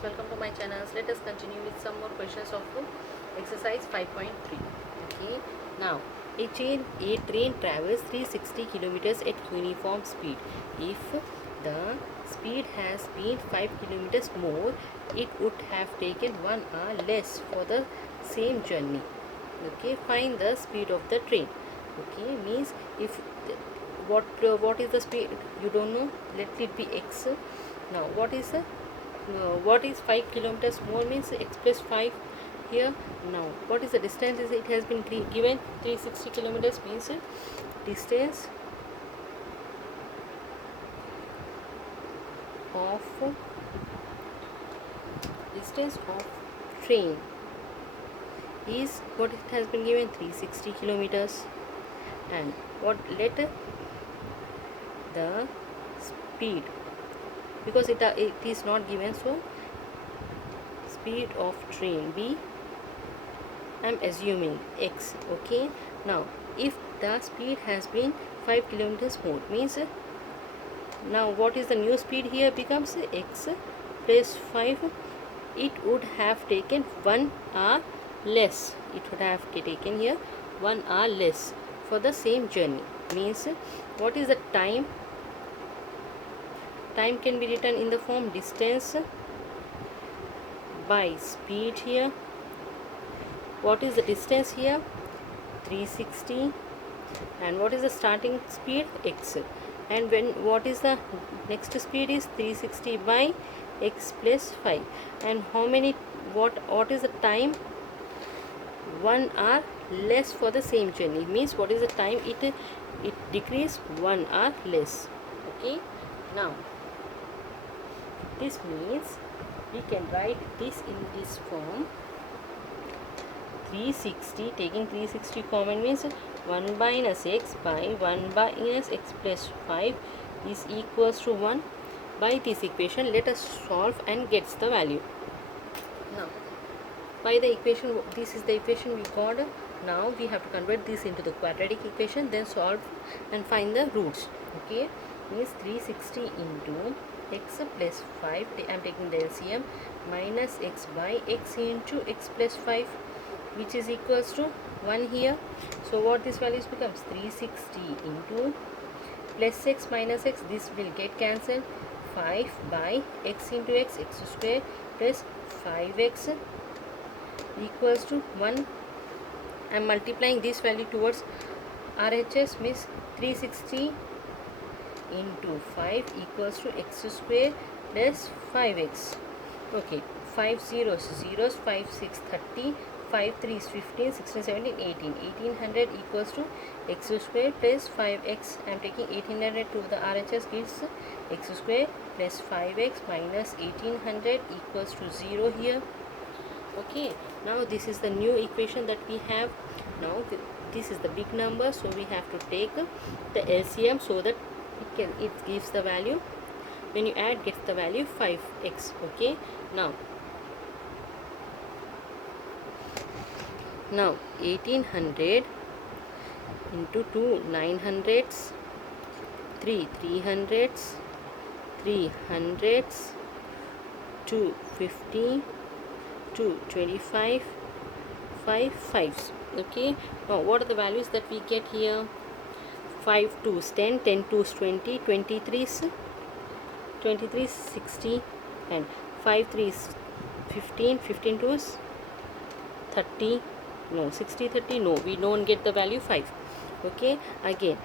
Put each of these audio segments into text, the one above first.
guys, welcome to my channel. Let us continue with some more questions of exercise 5.3. Okay, now a train travels 360 kilometers at uniform speed. If the speed has been 5 kilometers more, it would have taken 1 hour less for the same journey. Okay, find the speed of the train. Okay, means if what is the speed you don't know, let it be x. Now what is 5 kilometers more means x plus 5 here. Now what is the distance? Is it has been given 360 kilometers means distance of train is what it has been given 360 kilometers. And what let the speed, because it is not given, so speed of train b, I'm assuming x. Okay, now if the speed has been 5 kilometers more means now what is the new speed here becomes x plus 5. It would have taken 1 hour less. It would have taken here 1 hour less for the same journey. Means what is the time? Time can be written in the form distance by speed here. What is the distance here? 360. And what is the starting speed? X. And when what is the next speed is 360 by x plus 5. And how many, what is the time? 1 hour less for the same journey. Means what is the time? It decreased 1 hour less. Okay, now this means we can write this in this form. 360, taking 360 common means 1 minus x by 1 minus x plus 5 is equals to 1. By this equation, let us solve and gets the value. Now by the equation, this is the equation we got. Now we have to convert this into the quadratic equation, then solve and find the roots. Okay, means 360 into x plus 5, I am taking the LCM, minus x by x into x plus 5, which is equals to 1 here. So what this values becomes 360 into plus x minus x, this will get cancelled, 5 by x into x square plus 5x equals to 1. I am multiplying this value towards RHS, means 360 into 5 equals to x square plus 5x. Okay, 5 zeros, 5 6 30, 5 3 is 15, 16 17 18, 1800 equals to x square plus 5x. I am taking 1800 to the RHS, gives x square plus 5x minus 1800 equals to 0 here. Okay, now this is the new equation that we have. Now this is the big number, so we have to take the LCM so that it gives the value, when you add gets the value 5x. Okay, now 1800 into 2 900s, 3 300s, 300s, 2 50, 2 25, 5 5s. Okay, now what are the values that we get here? 5 2s 10, 10 2s 20, 23s 60, and 5 3s 15, 15 2s 30. No, 60 30, no, we don't get the value 5. Okay, again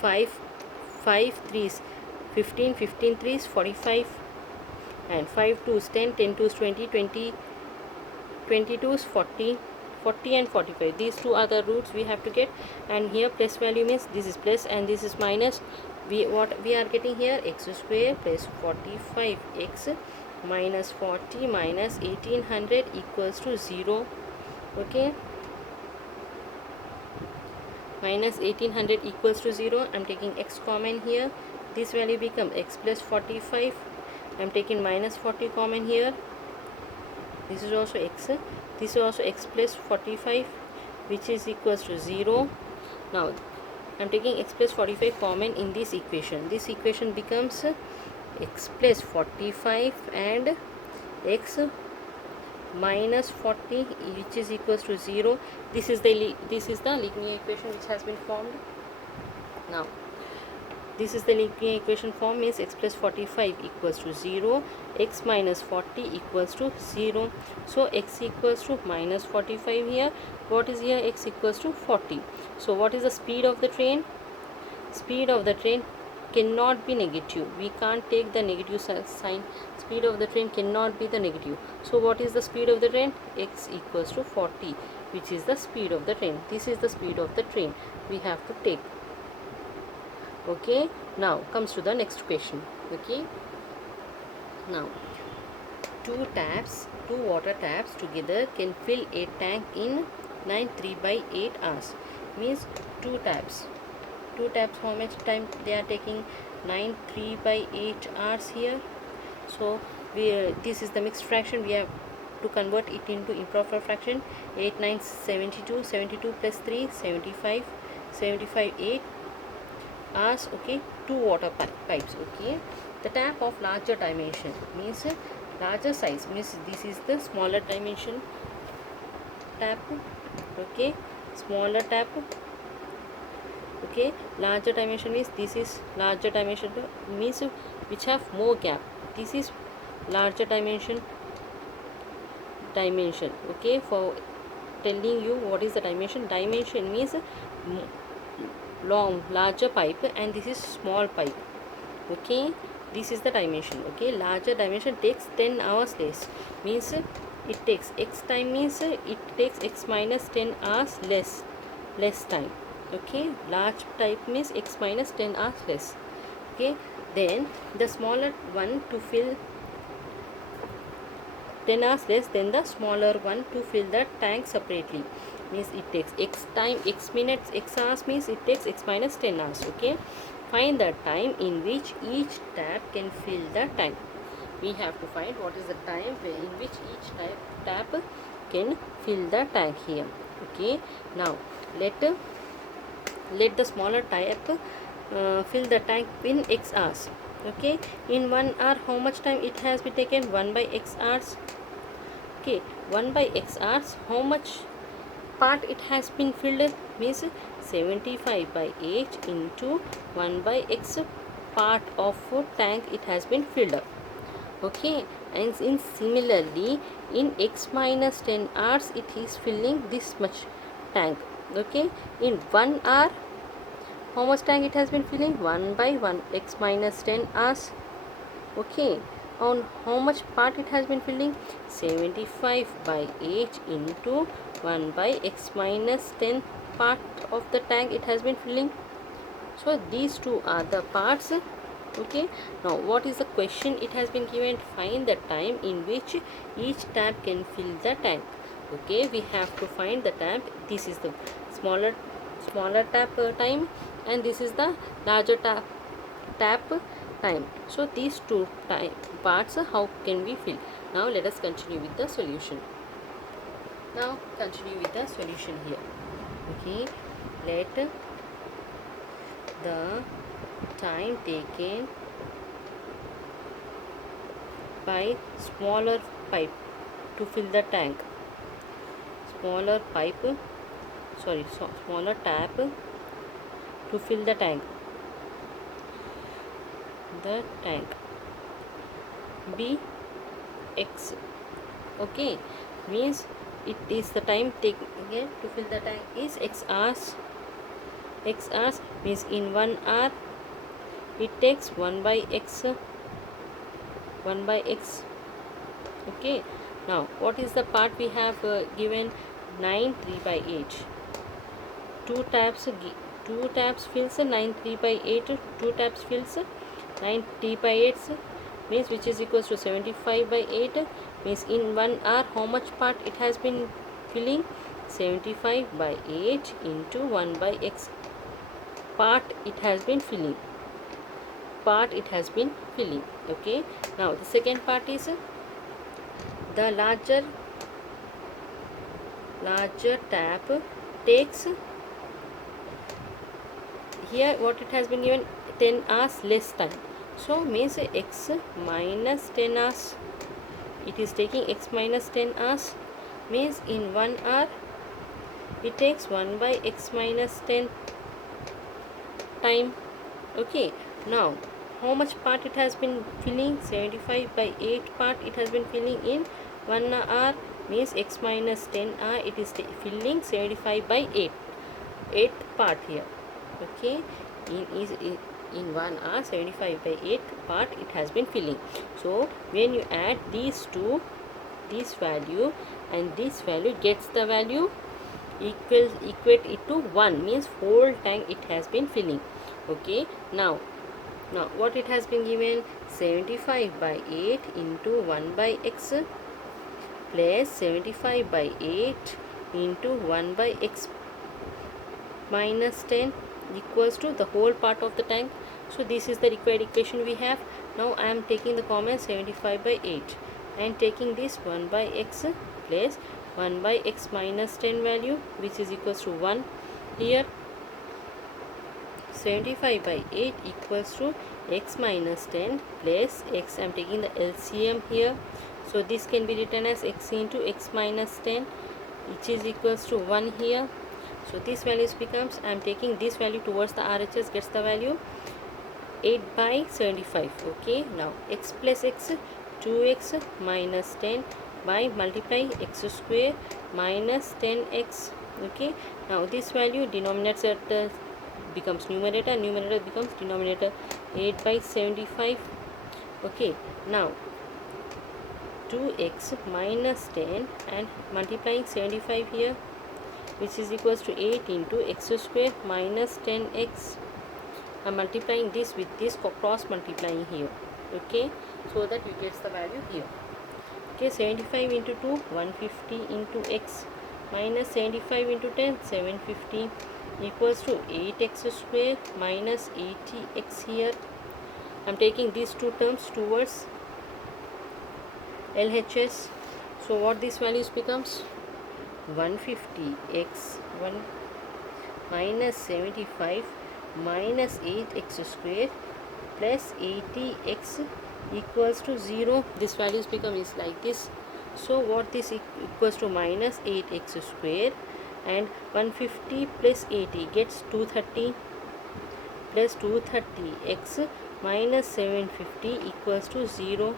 5 3s 15, 15 3s 45, and 5 2s 10, 10 2s 20, 22s 40, 40 and 45. These two are the roots we have to get. And here plus value means this is plus and this is minus. What we are getting here, x square plus 45x minus 40 minus 1800 equals to 0. Okay, minus 1800 equals to 0. I am taking x common here. This value becomes x plus 45. I am taking minus 40 common here. This is also x. This is also x plus 45, which is equals to 0. Now I am taking x plus 45 common in this equation. This equation becomes x plus 45 and x minus 40, which is equals to 0. This is the linear equation which has been formed. Now this is the linear equation form, means x plus 45 equals to 0, x minus 40 equals to 0. So x equals to minus 45 here. What is here? X equals to 40. So what is the speed of the train? Speed of the train cannot be negative. We can't take the negative sign. Speed of the train cannot be the negative. So what is the speed of the train? X equals to 40, which is the speed of the train. This is the speed of the train we have to take. Okay, now comes to the next question. Okay, now two water taps together can fill a tank in 9 3/8 hours. Means two taps how much time they are taking? 9 3/8 hours here. So this is the mixed fraction. We have to convert it into improper fraction. 8 9 72, 72 plus 3 75, 8 hours. Okay, two water pipes. Okay, the tap of larger dimension means larger size, means this is the smaller dimension tap. Okay, smaller tap. Okay, larger dimension means this is larger dimension, means which have more gap. This is larger dimension. Okay, for telling you what is the dimension. Dimension means larger pipe, and this is small pipe. Okay, this is the dimension. Okay, larger dimension takes 10 hours less, means it takes x time, means it takes x minus 10 hours less time. Okay, large type means x minus 10 hours less. Okay, then the smaller one to fill 10 hours less than the smaller one to fill the tank separately, means it takes x time, x minutes, x hours, means it takes x minus 10 hours. Okay, find the time in which each tap can fill the tank. We have to find what is the time in which each tap can fill the tank here. Okay, now let the smaller tap fill the tank in x hours. Okay, in 1 hour how much time it has been taken? 1 by x hours. Okay, 1 by x hours, how much part it has been filled? Means 75 by 8 into 1 by x part of tank it has been filled up. Okay, and in similarly in x minus 10 hours it is filling this much tank. Okay, in 1 hour how much tank it has been filling? 1 by 1 x minus 10 hours. Okay, on how much part it has been filling? 75 by 8 into 1 by x minus 10 part of the tank it has been filling. So these two are the parts. Okay, now what is the question? It has been given, find the time in which each tap can fill the tank. Okay, we have to find the tap. This is the smaller tap time, and this is the larger tap time. So these two parts how can we fill? Now let us continue with the solution. Now continue with the solution here. Okay, let the time taken by smaller pipe to fill the tank, smaller tap to fill the tank be x. Okay, means it is the time taken to fill the tank is x hours. Means in 1 hour it takes 1 by x. Okay, now what is the part we have given? 9 3/8. Two taps fills 9 3/8. Two taps fills 9 3/8, means which is equals to 75 by 8. Means in 1 hour how much part it has been filling? 75 by 8 into 1 by x part it has been filling. Okay, now the second part is the larger tap takes, here what it has been given, 10 hours less time. So means x minus 10 hours. It is taking x minus 10 hours, means in 1 hour it takes 1 by x minus 10 time. Okay, now how much part it has been filling? 75 by 8 part it has been filling in 1 hour, means x minus 10 hour it is filling 75 by 8th part here. Okay, in 1 hour 75 by 8 part it has been filling. So when you add these two, this value and this value, gets the value equate it to 1, means whole tank it has been filling. Okay, now what it has been given? 75 by 8 into 1 by x plus 75 by 8 into 1 by x minus 10 equals to the whole part of the tank. So this is the required equation we have. Now I am taking the common 75 by 8 and taking this 1 by x plus 1 by x minus 10 value, which is equals to 1. Here 75 by 8 equals to x minus 10 plus x. I am taking the LCM here. So this can be written as x into x minus 10, which is equals to 1 here. So this values becomes, I am taking this value towards the RHS, gets the value 8 by 75. Okay, now x plus x, 2x minus 10 by multiply x square minus 10x. Okay, now this value denominator becomes numerator, numerator becomes denominator, 8 by 75. Okay, now 2x minus 10 and multiplying 75 here, which is equals to 8 into x square minus 10x. I am multiplying this with this, cross multiplying here. Okay, so that you get the value here. Okay, 75 into 2, 150 into x minus 75 into 10, 750 equals to 8x square minus 80x here. I am taking these two terms towards LHS. So what this values becomes? 150x 1 minus 75 minus 8x square plus 80x equals to 0. This values become is like this. So what this equals to? Minus 8x square and 150 plus 80 gets 230 plus 230x minus 750 equals to 0.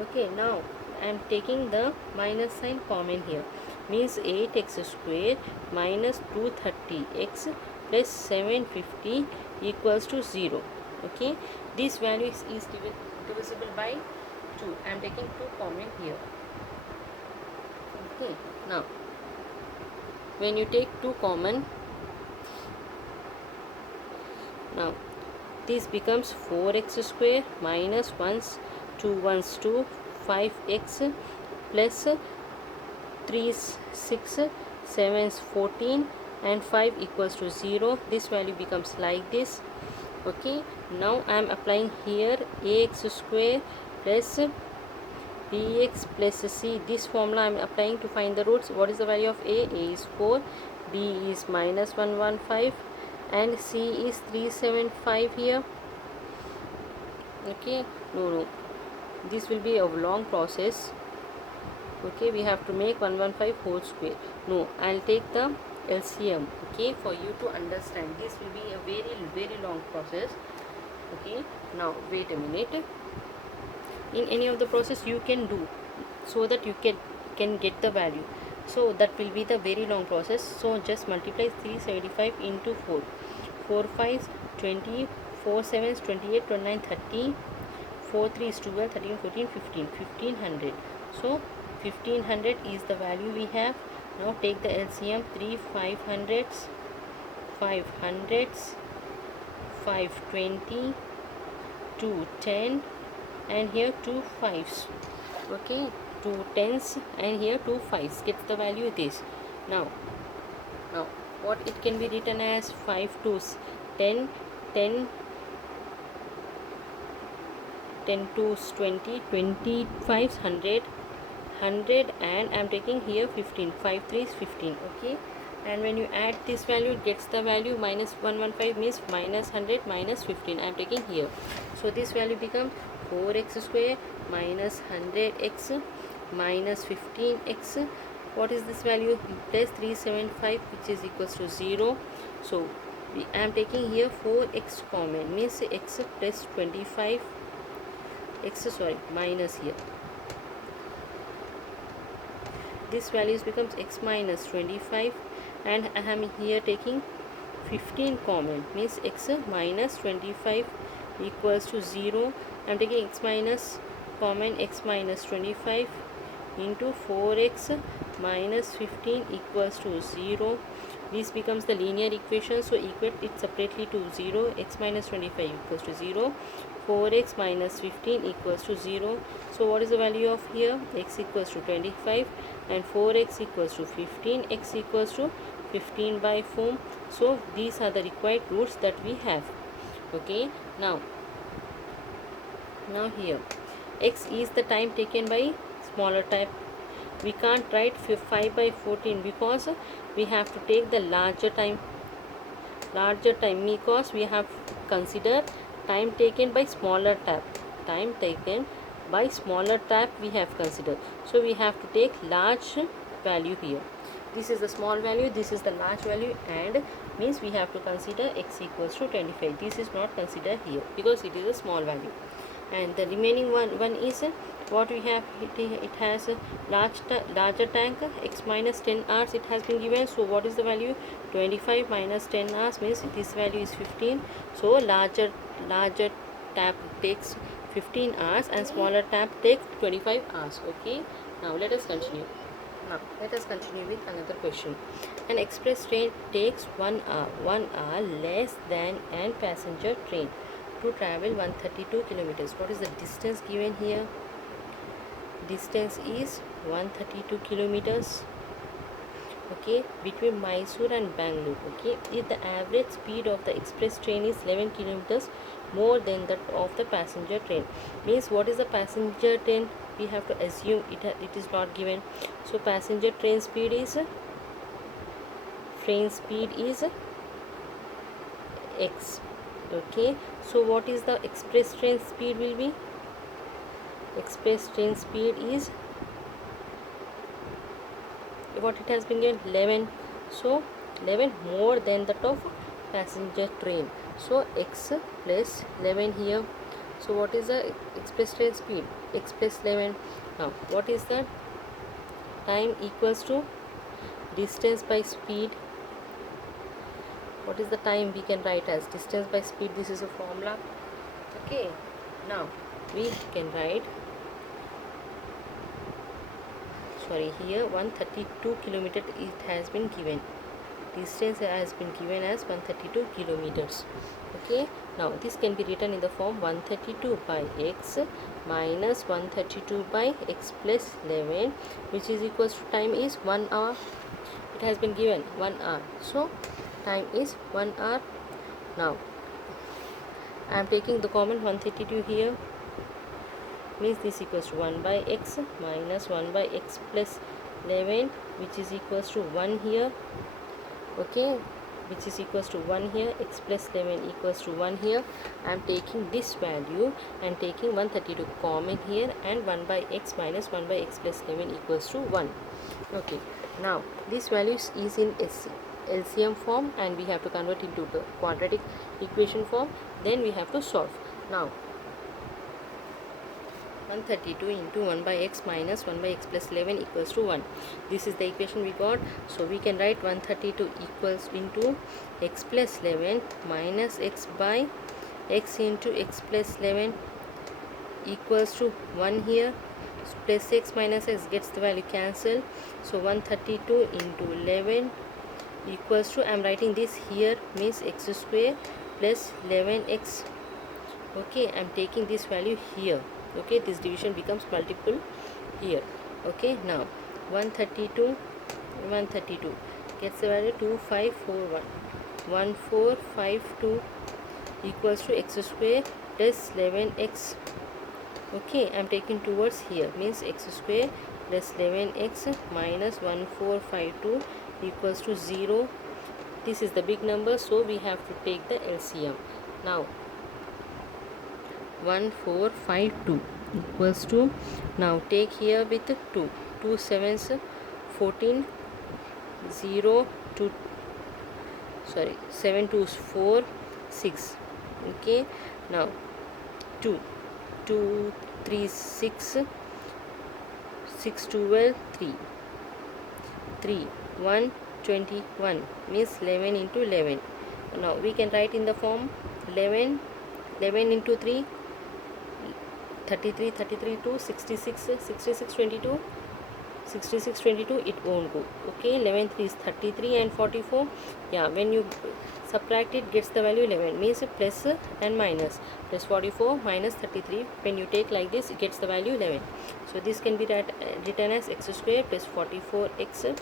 Okay, now I am taking the minus sign common here, means 8x square minus 230x plus 750 equals to 0. Okay, this value is divisible by 2. I am taking 2 common here. Okay, now when you take 2 common, now this becomes 4x square minus 2 ones 2, 5x plus 3 6, 7 14 and 5 equals to 0. This value becomes like this. Okay, now I am applying here ax square plus bx plus c. This formula I am applying to find the roots. What is the value of a? A is 4, b is minus 115 and c is 375 here. Okay, no, this will be a long process. Okay, we have to make 115 whole square. No, I'll take the LCM. Okay, for you to understand, this will be a very long process. Okay, now wait a minute. In any of the process you can do, so that you can get the value. So that will be the very long process. So just multiply 375 into 4. 4 5s 20, 4 7s 28, 29 30, 4 3s 12, 13 14 15, 1500. So 1500 is the value we have. Now take the LCM. 3 500s, 500s, 520, 2 10 and here 2 5s. Okay, 2 10s and here 2 5s, gets the value this. Now what it can be written as? 5 2s 10, 10 2s 20, 25 100 and I am taking here 15, 5 3s 15. Okay, and when you add this value it gets the value minus 115 means minus 100 minus 15 I am taking here. So this value becomes 4x square minus 100x minus 15x. What is this value? Plus 375, which is equals to 0. So I am taking here 4x common, means x plus 25 minus here. This values becomes x minus 25, and I am here taking 15 common, means x minus 25 equals to 0. I am taking x minus common, x minus 25 into 4x minus 15 equals to 0. This becomes the linear equation, so equate it separately to 0. X minus 25 equals to 0, 4x minus 15 equals to 0. So what is the value of here? X equals to 25 and 4x equals to 15, x equals to 15 by 4. So these are the required roots that we have. Okay, now here x is the time taken by smaller type. We can't write 5 by 14 because we have to take the larger time because we have considered time taken by smaller tab. Time taken by smaller tab we have considered, so we have to take large value here. This is the small value, this is the large value, and means we have to consider x equals to 25. This is not considered here because it is a small value. And the remaining one is what we have. It has a larger tank, x minus 10 hours it has been given. So what is the value? 25 minus 10 hours means this value is 15. So larger tap takes 15 hours and smaller tap takes 25 hours. Okay, now let us continue. With another question. An express train takes 1 hour less than an passenger train to travel 132 kilometers. What is the distance given here? Distance is 132 kilometers. Okay, between Mysore and Bangalore. Okay, if the average speed of the express train is 11 kilometers more than that of the passenger train, means what is the passenger train? We have to assume it is not given. So passenger train speed is x. Okay, so what is the express train speed will be? Express train speed is what it has been given, 11. So 11 more than that of passenger train, so x plus 11 here. So what is the express train speed? X plus 11. Now what is the time equals to distance by speed? What is the time? We can write as distance by speed. This is a formula. Okay, now we can write, here 132 kilometers it has been given. Distance has been given as 132 kilometers. Okay, now this can be written in the form 132 by x minus 132 by x plus 11, which is equals to time is 1 hour. It has been given 1 hour, so time is 1 hour. Now I am taking the common 132 here, means this equals to 1 by x minus 1 by x plus 11, which is equals to 1 here. Okay, which is equals to 1 here, x plus 11 equals to 1 here. I am taking this value and taking 132 common here, and 1 by x minus 1 by x plus 11 equals to 1. Okay, now this value is in LCM form and we have to convert into the quadratic equation form, then we have to solve. Now 132 into 1 by x minus 1 by x plus 11 equals to 1. This is the equation we got. So we can write 132 equals into x plus 11 minus x by x into x plus 11 equals to 1 here. So plus x minus x gets the value cancelled. So 132 into 11 equals to, I am writing this here, means x square plus 11x. Okay, I am taking this value here. Okay, this division becomes multiple here. Okay, now 132 gets the value 2541. 1452 equals to x square plus 11x. Okay, I am taking towards here, means x square plus 11x minus 1452 equals to 0. This is the big number, so we have to take the LCM. Now 1452 equals to, now take here with 2, 2 sevens 14, 0 to, sorry, 7 twos 4, 6. Okay, now 2, 2 3 6, 6 12 3, 3 1 21 means 11 into 11. Now we can write in the form 11 into 3, 33, 33 to 66, 66 22, 66 22, it won't go. Okay, 11 3 is 33 and 44. Yeah, when you subtract it, gets the value 11, means plus and minus, plus 44 minus 33. When you take like this, it gets the value 11. So this can be written as x square plus 44x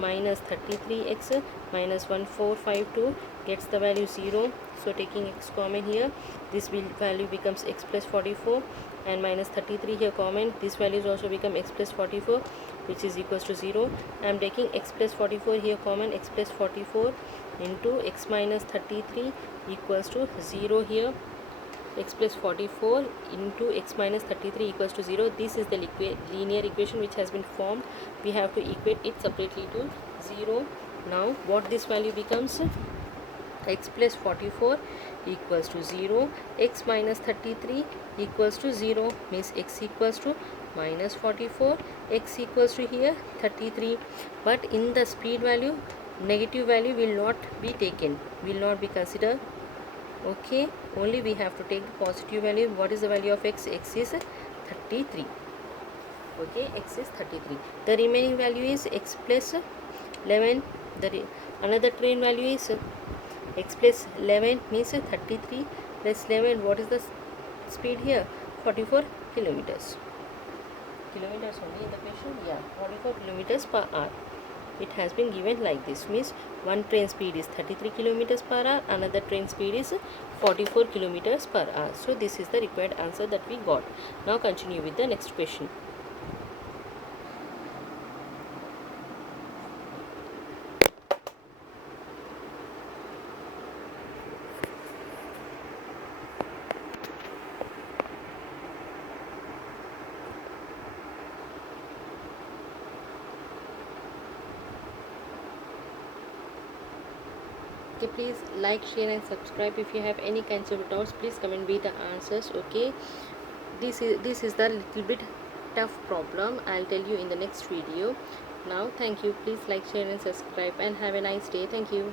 minus 33x minus 1452 gets the value 0. So taking x common here, this value becomes x plus 44, and minus 33 here common, this values also become x plus 44, which is equals to 0. I am taking x plus 44 here common, x plus 44 into x minus 33 equals to 0 here. X plus 44 into x minus 33 equals to 0. This is the linear equation which has been formed. We have to equate it separately to 0. Now what this value becomes? X plus 44 equals to 0, x minus 33 equals to 0, means x equals to minus 44, x equals to here 33. But in the speed value, negative value will not be taken, will not be considered. Okay, only we have to take the positive value. What is the value of x? X is 33. Okay, x is 33. The remaining value is x plus 11. Another train value is x plus 11, means 33 plus 11. What is the speed here? 44 kilometers. Kilometers only in the question? Yeah, 44 kilometers per hour. It has been given like this, means one train speed is 33 kilometers per hour, another train speed is 44 kilometers per hour. So this is the required answer that we got. Now continue with the next question. Okay, please like, share and subscribe. If you have any kinds of doubts, please comment with the answers. Okay, this is the little bit tough problem. I'll tell you in the next video. Now thank you. Please like, share and subscribe, and have a nice day. Thank you.